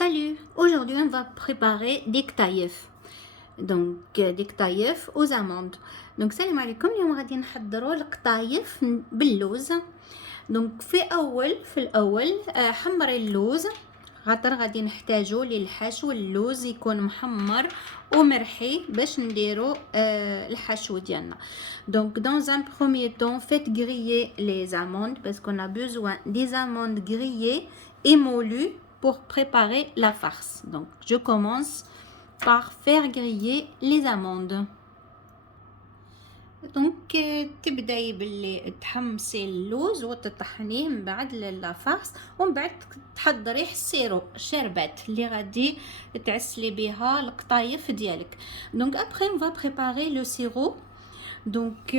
Salut! Aujourd'hui, on va préparer des ktaïef. Donc, des ktaïef aux amandes. Donc, salam alaikum. اليوم غادي نحضروا القطايف باللوز. دونك في الاول حمري اللوز. خاطر غادي نحتاجو للحشو اللوز يكون محمر ومرحي باش نديرو الحشو ديالنا. Donc dans un premier temps, faites griller les amandes parce qu'on a besoin des amandes grillées et moulues pour préparer la farce. Donc je commence par faire griller les amandes. دونك تبداي باللي تحمصي اللوز وتطحنيه من بعد لافارس ومن بعد تحضري السيرو الشربات اللي غادي تعسلي بها القطايف ديالك. دونك après on va préparer le sirop. Donc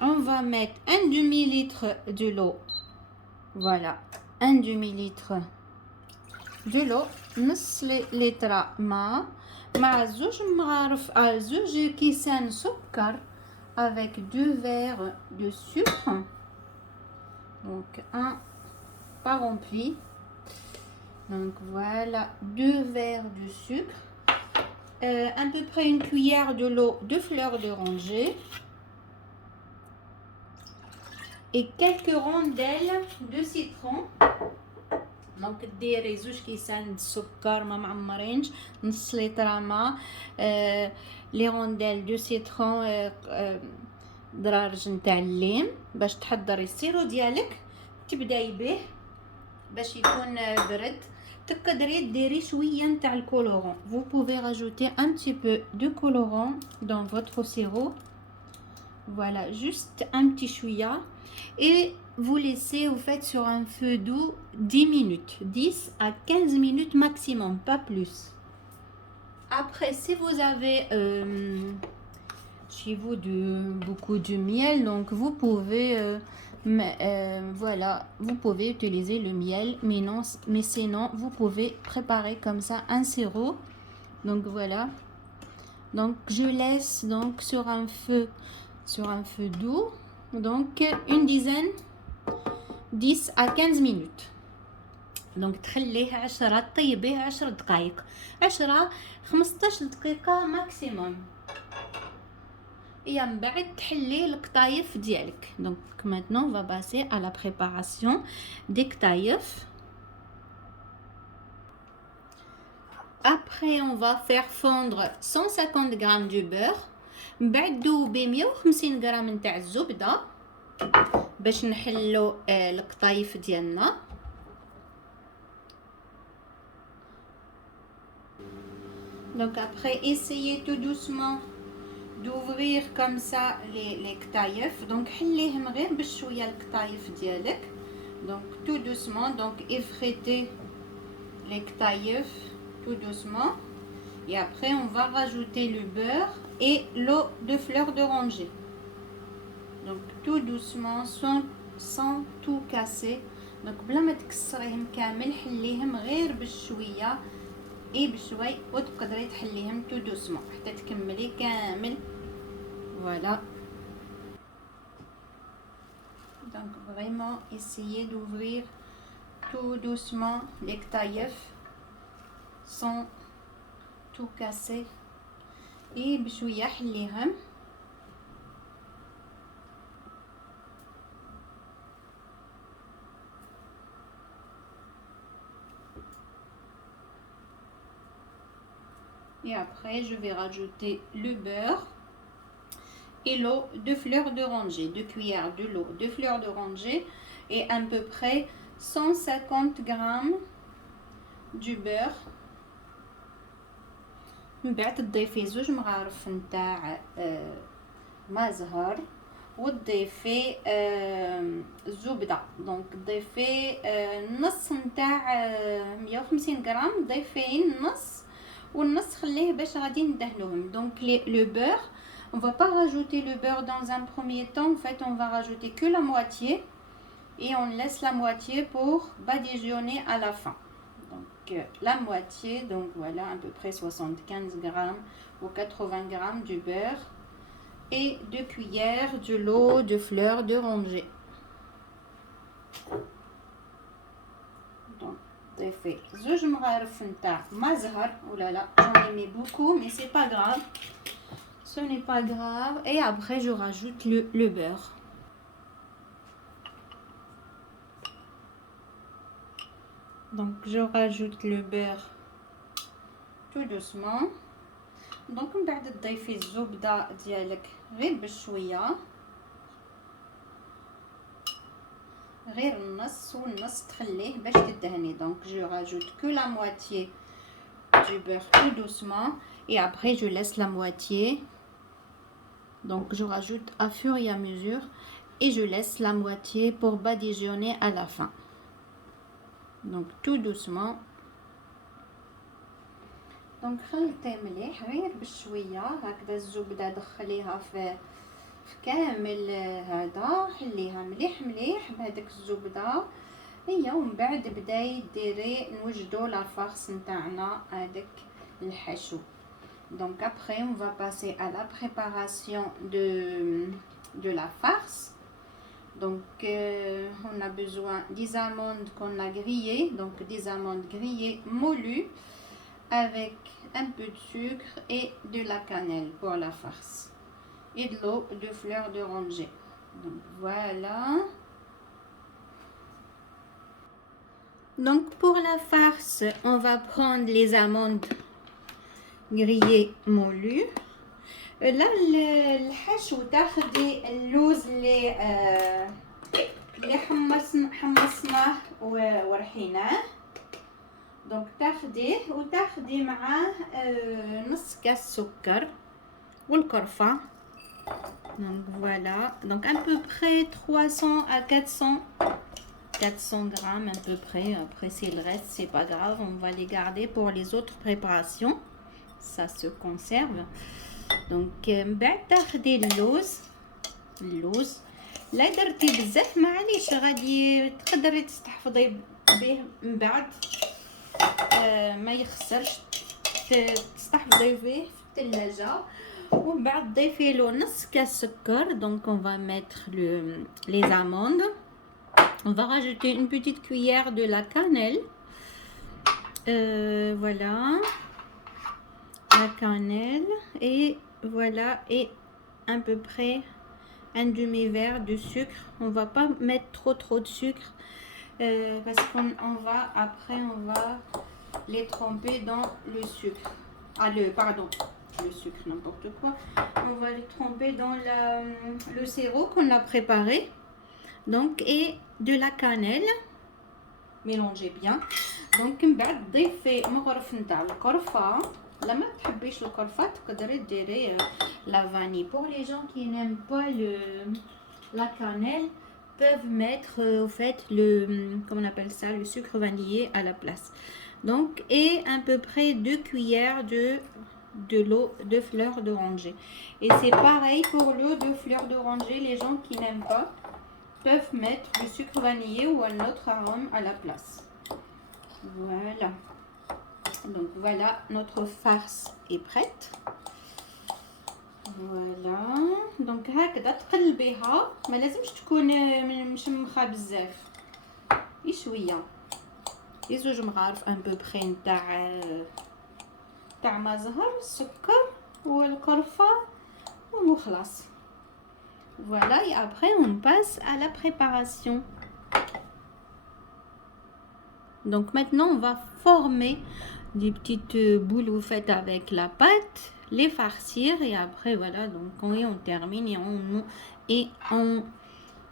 on va mettre un demi-litre de l'eau. Voilà, un demi-litre de l'eau, نص لتر ماء مع زوج كيسان سكر avec 2 verres de sucre. Donc un pas rempli. Donc voilà, 2 verres de sucre, à peu près une cuillère de l'eau de fleur d'oranger et quelques rondelles de citron. دونك ديري زوج كيسان السكر ما معمرينش، نص لتر ماء، لي رونديل دو سيترون، دراج نتاع الليم باش تحضري السيرو ديالك. تبداي به باش يكون برد. تقدري ديري شويه نتاع الكولورون. Vous pouvez rajouter un petit peu de colorant dans votre sirop. Voilà, juste un petit chouïa. Et vous laissez, vous faites sur un feu doux 10 minutes, 10 à 15 minutes maximum, pas plus. Après, si vous avez chez vous beaucoup de miel, donc vous pouvez, voilà, vous pouvez utiliser le miel, mais sinon, vous pouvez préparer comme ça un sirop. Donc voilà. Donc je laisse donc sur un feu doux, donc une dizaine 10 à 15 minutes. Donc تخليه 10 طيبيه 10 دقائق 15 دقيقة ماكسيموم. et من بعد تحلي القطايف ديالك. Donc maintenant on va passer à la préparation des ktaïef. Après on va faire fondre 150 g de beurre. من بعد دوبي 150 غرام نتاع الزبده باش نحلو القطايف ديالنا. Donc après essayez tout doucement d'ouvrir comme ça les ktaïef. Donc حليهم غير بشويه القطايف ديالك. Donc tout doucement, donc effritez les ktaïef tout doucement. Et après on va rajouter le beurre et l'eau de fleur d'oranger. Donc tout doucement sans tout casser. Donc بلا ما تكسريهم كامل حليهم غير بشويه بشوي وتقدري تحليهم tout doucement حتى تكملي كامل. Voilà. Donc vraiment essayez d'ouvrir tout doucement les ktaïef sans tout casser بشويه حليهم. Et après je vais rajouter le beurre et l'eau de fleur d'oranger, 2 cuillères de l'eau de fleur d'oranger et à peu près 150 g du beurre. من بعد تضيفي زوج مغارف نتاع ما زهر وتضيفي الزبده. دونك تضيفي نص نتاع 150 غرام، ضيفي النص والنص خليه باش غادي ندهنوهم. Donc le beurre, on va pas rajouter le beurre dans un premier temps. En fait on va rajouter que la moitié et on laisse la moitié pour badigeonner à la fin. Donc la moitié, donc voilà à peu près 75 grammes ou 80 grammes du beurre et 2 cuillères de l'eau de fleur d'oranger. Donc تضيفي زوج مغارف نتاع ما زهر ولا لا j'en ai mis beaucoup mais c'est pas grave ce n'est pas grave et après je rajoute le beurre. Donc je rajoute le beurre tout doucement. دونك من بعد تضيفي الزبده ديالك غير بشويه غير النص والنص تخليه باش تدهني. دونك je rajoute que la moitié du beurre tout doucement et après je laisse la moitié. Donc je rajoute à fur et à mesure et je laisse la moitié pour badigeonner à la fin. Donc tout doucement. دونك خلطي مليح غير بشويه هكذا الزبده دخليها في كامل هذا حليها مليح مليح بهذيك الزبده هي ومن بعد بداي ديري نوجدو لا فارس نتاعنا هذاك الحشو. Donc après on va passer à la préparation de la farce. Donc on a besoin des amandes qu'on a grillées, donc des amandes grillées moulues avec un peu de sucre et de la cannelle pour la farce et de l'eau de fleurs d'oranger. Donc voilà. Donc pour la farce, on va prendre les amandes grillées moulues. Là الحشو تاخدي اللوز اللي حمصناه ورحيناه. دونك تاخديه وتاخدي معاه نص كاس سكر والقرفه. Donc voilà, donc à peu près 300 à 400 grammes à peu près. Après si le reste c'est pas grave, on va les garder pour les autres préparations, ça se conserve. Donc بعد تاخدي اللوز لا درتي بزاف معليش غادي تقدري تستحفظي به من بعد ما يخسرش تستحفظي به في الثلاجه. ومن بعد ضيفي له نص كاس سكر. Donc on va mettre les amandes, on va rajouter une petite cuillère de la cannelle, voilà la cannelle, et voilà, et à peu près un demi-verre de sucre. On va pas mettre trop de sucre parce qu'on va après on va les tremper dans le sucre. Le sucre, n'importe quoi. On va les tremper dans le sirop qu'on a préparé. Donc et de la cannelle. Mélangez bien. Donc من بعد ضيفي مغرف نتاع القرفه. لما تحبيش القرفه تقدري ديري la vanille. Pour les gens qui n'aiment pas la cannelle peuvent mettre au fait comment on appelle ça, le sucre vanillé à la place. Donc et à peu près 2 cuillères de l'eau de fleurs d'oranger. Et c'est pareil pour l'eau de fleurs d'oranger, les gens qui n'aiment pas peuvent mettre le sucre vanillé ou un autre arôme à la place. Voilà. Donc voilà, notre farce est prête. Voilà. Donc هكذا تقلبيها، ما لازمش تكون مشمخه بزاف، شويه زوج مغارف ان بوبري تاع ما زهر السكر والقرفه وخلاص. Voilà, et après on passe à la préparation. Donc maintenant on va former des petites boules vous faites avec la pâte, les farcir, et après voilà, donc on termine et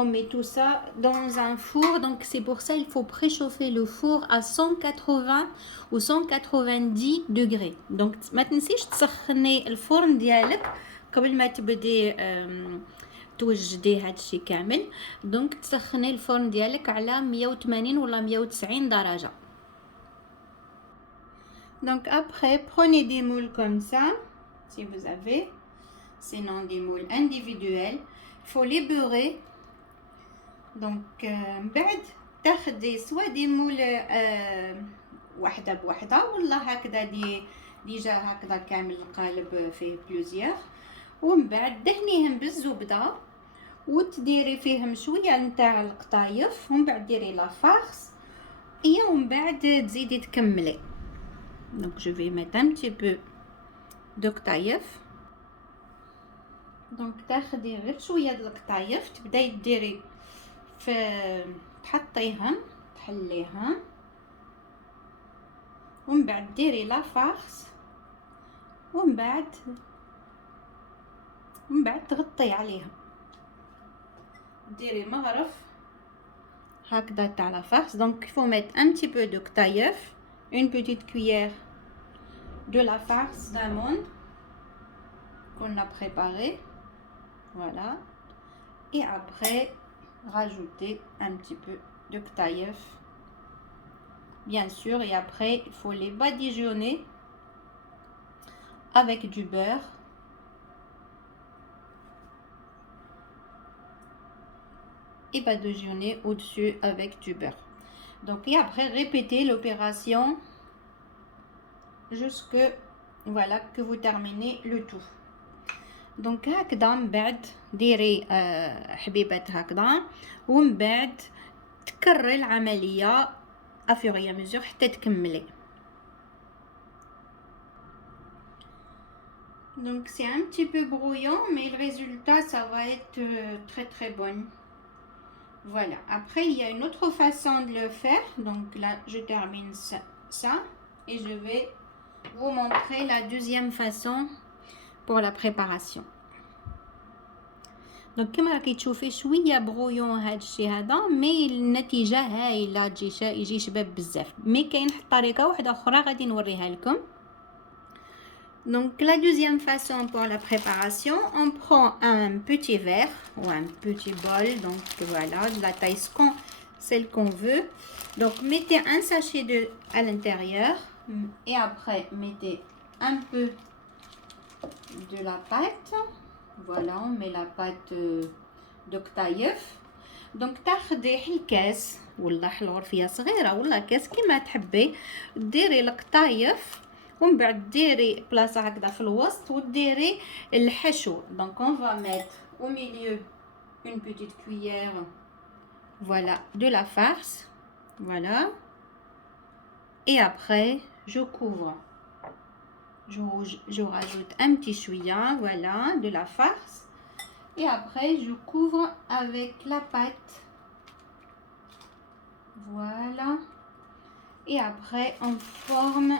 on met tout ça dans un four. Donc c'est pour ça il faut préchauffer le four à 180 ou 190 degrés. Donc ما تنسيش تسخني الفرن ديالك قبل ما تبدي توجدي هادشي كامل. دونك تسخني الفرن ديالك على 180 ولا 190 درجة. Donc après prenez des moules comme ça si vous avez, sinon des moules individuels, faut les beurrer. Donc بعد تاخدي سوا دي مول واحدة بوحدة ولا هكذا ديجا هكذا كامل القالب فيه بلوزيغ، ومن بعد دهنيهم بالزبدة وتديري فيهم شويه نتاع القطايف، ومن بعد ديري لا فارس et ومن بعد تزيدي تكملي. donc je vais mettre un petit peu de قطايف. donc تاخدي غير شويه د القطايف تبداي ديري في تحطيهم تحليهم ومن بعد ديري لا فارس ومن بعد تغطي عليها ديري مغرف هكذا تاع لا فارس. donc il faut mettre un petit peu de قطايف, une petite cuillère de la farce d'amande qu'on a préparé, voilà, et après rajouter un petit peu de قطايف bien sûr, et après il faut les badigeonner avec du beurre et badigeonner au-dessus avec du beurre. donc et après répétez l'opération jusque voilà que vous terminez le tout. donc هكذا من بعد ديري حبيبات هكذا ومن بعد تكرري العمليه à fur et à mesure حتى تكملي. donc c'est un petit peu brouillon mais le résultat ça va être très très bon. voilà, après il y a une autre façon de le faire. donc là je termine ça et je vais vous montrer la deuxième façon pour la préparation. donc كما راكي تشوفي شويه برويون هذا الشيء هذا مي النتيجه هايله يجي شباب بزاف. مي كاين طريقه واحده اخرى غادي نوريها لكم. donc la deuxième façon pour la préparation, on prend un petit verre ou un petit bol, donc voilà, de la taille celle qu'on veut. donc mettez un sachet à l'intérieur et après mettez un peu de la pâte. voilà, on met la pâte de قطايف. donc تاخدي الكاس ولا الغرفيه صغيره ولا كاس كيما تحبي ديري القطايف ومن بعد ديري بلاصه هكذا في الوسط وديري الحشو. donc on va mettre au milieu une petite cuillère voilà de la farce, voilà, et après je couvre, je rajoute un petit chouïa, voilà, de la farce, et après je couvre avec la pâte, voilà, et après on forme,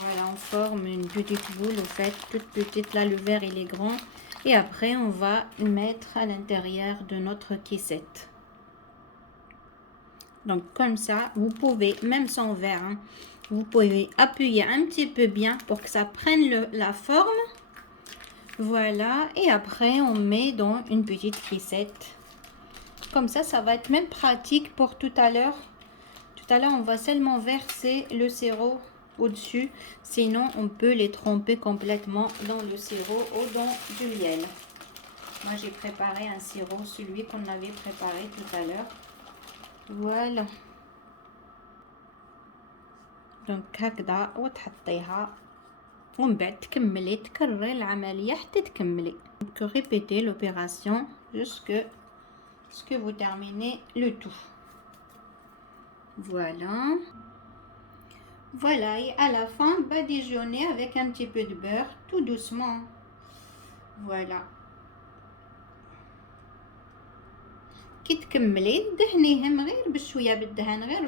voilà, on forme une petite boule, au fait toute petite. Là le verre il est grand et après on va mettre à l'intérieur de notre caissette. donc comme ça vous pouvez même sans verre hein, vous pouvez appuyer un petit peu bien pour que ça prenne la forme, voilà, et après on met dans une petite caissette comme ça. Ça va être même pratique pour tout à l'heure. On va seulement verser le sirop au-dessus, sinon on peut les tremper complètement dans le sirop ou dans du miel. moi j'ai préparé un sirop, celui qu'on avait préparé tout à l'heure, voilà. donc هكذا وتحطيها ومن بعد تكملي تكرري العمليه حتى تكملي. donc répétez l'opération jusque ce que vous terminez le tout. voilà, et à la fin badigeonnez avec un petit peu de beurre tout doucement, voilà. كي تكملي دهنيهم غير بشويه بالدهن، غير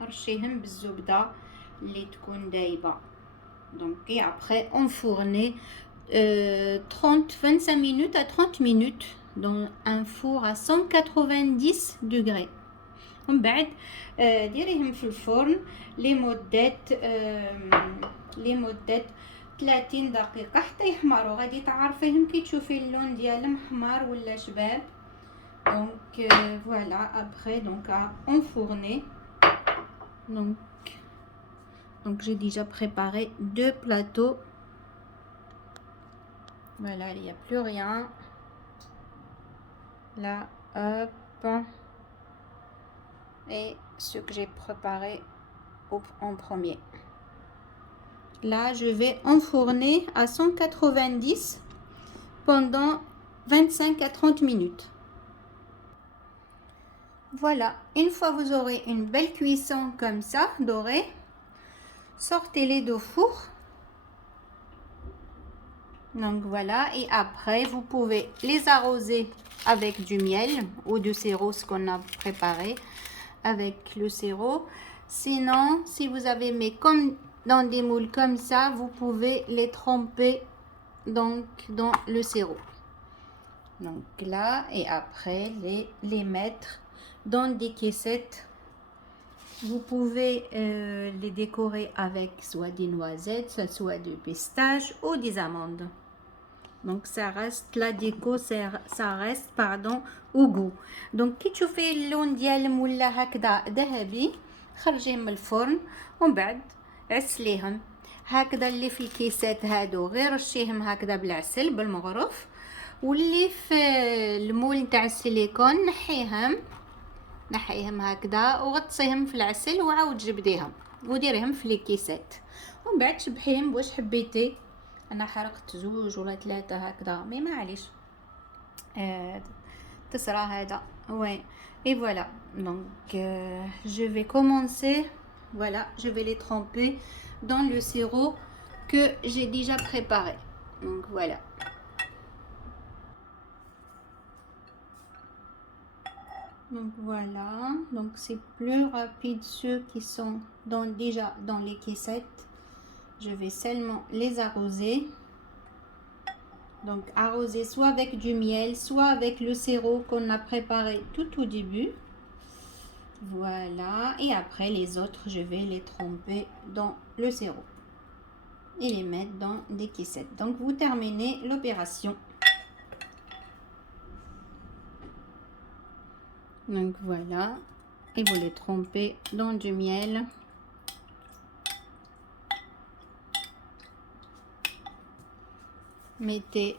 رشيهم بالزبده اللي تكون دايبه. donc et après enfourner 25 minutes à 30 minutes dans un four à 190 degrés. ومن بعد ديريهم في الفرن لمدة 30 دقيقة حتى يحمروا. غادي تعرفيهم كي تشوفي اللون ديالهم حمار ولا شباب. donc voilà, après donc à enfourner. donc j'ai déjà préparé 2 plateaux. voilà, il n'y a plus rien là, hop, et ce que j'ai préparé en premier. Là je vais enfourner à 190 pendant 25 à 30 minutes. Voilà, une fois vous aurez une belle cuisson comme ça, dorée, sortez-les du four. Donc voilà, et après vous pouvez les arroser avec du miel ou du sirop, ce qu'on a préparé avec le sirop. Sinon, si vous avez mis comme dans des moules comme ça, vous pouvez les tremper donc dans le sirop. Donc là, et après les mettre dans des caissettes. Vous pouvez les décorer avec soit des noisettes, soit des pistaches ou des amandes. Donc ça reste la déco, ça reste pardon au goût. Donc كي تشوفي اللون ديالهم ولا هكذا ذهبي خرجيه من الفرن ومن بعد عسليهم هكذا. اللي في الكيسات هادو غير رشيهم هكذا بالعسل بالمغرف، واللي في المول نتاع السيليكون نحيهم هكذا وغطسيهم في العسل وعاود جبديهم وديريهم في لي كيسات ومن بعد شبحيهم واش حبيتي. انا حرقت 2 ولا 3 هكذا مي معليش تصرى هذا. ouais et voilà donc je vais commencer. Voilà, je vais les tremper dans le sirop que j'ai déjà préparé. Donc voilà. Donc voilà, donc c'est plus rapide ceux qui sont déjà dans les caissettes. Je vais seulement les arroser. Donc arroser soit avec du miel, soit avec le sirop qu'on a préparé tout au début. Voilà, et après les autres, je vais les tremper dans le sirop et les mettre dans des caissettes. Donc vous terminez l'opération. Donc voilà, et vous les trempez dans du miel. Mettez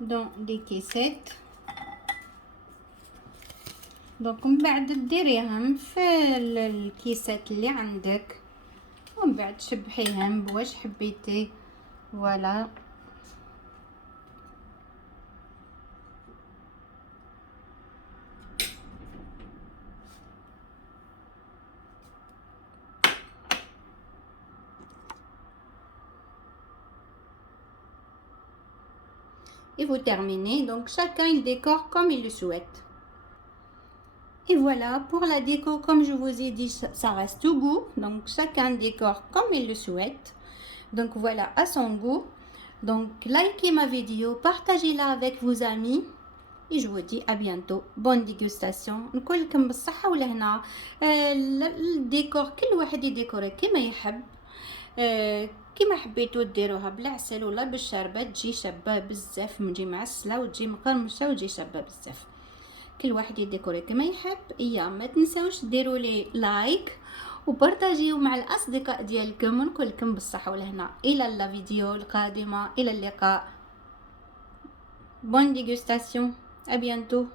dans des caissettes. donc من بعد ديريهم في الكيسات اللي عندك ومن بعد شبحيهم بواش حبيتي. voilà. Et vous terminez, donc chacun il décore comme il le souhaite. Et voilà, pour la déco, comme je vous ai dit, ça reste au goût, donc chacun décore comme il le souhaite. Donc voilà, à son goût. Donc likez ma vidéo, partagez-la avec vos amis et je vous dis à bientôt. Bonne dégustation. نقولكم بالصحة ولهنا. الديكور كل واحد يديكوري كما يحب. كيما حبيتو ديروها بالعسل ولا بالشربة تجي شابه بزاف، تجي معسله وتجي مقرمشه وتجي شابه بزاف. كل واحد يديكوري كما يحب. ما تنساوش ديروا لي لايك وبارطاجيو مع الاصدقاء ديالكم. ونقولكم بالصحه والهنا الى الفيديو القادمه، الى اللقاء. بون ديغوستاسيون، à bientôt.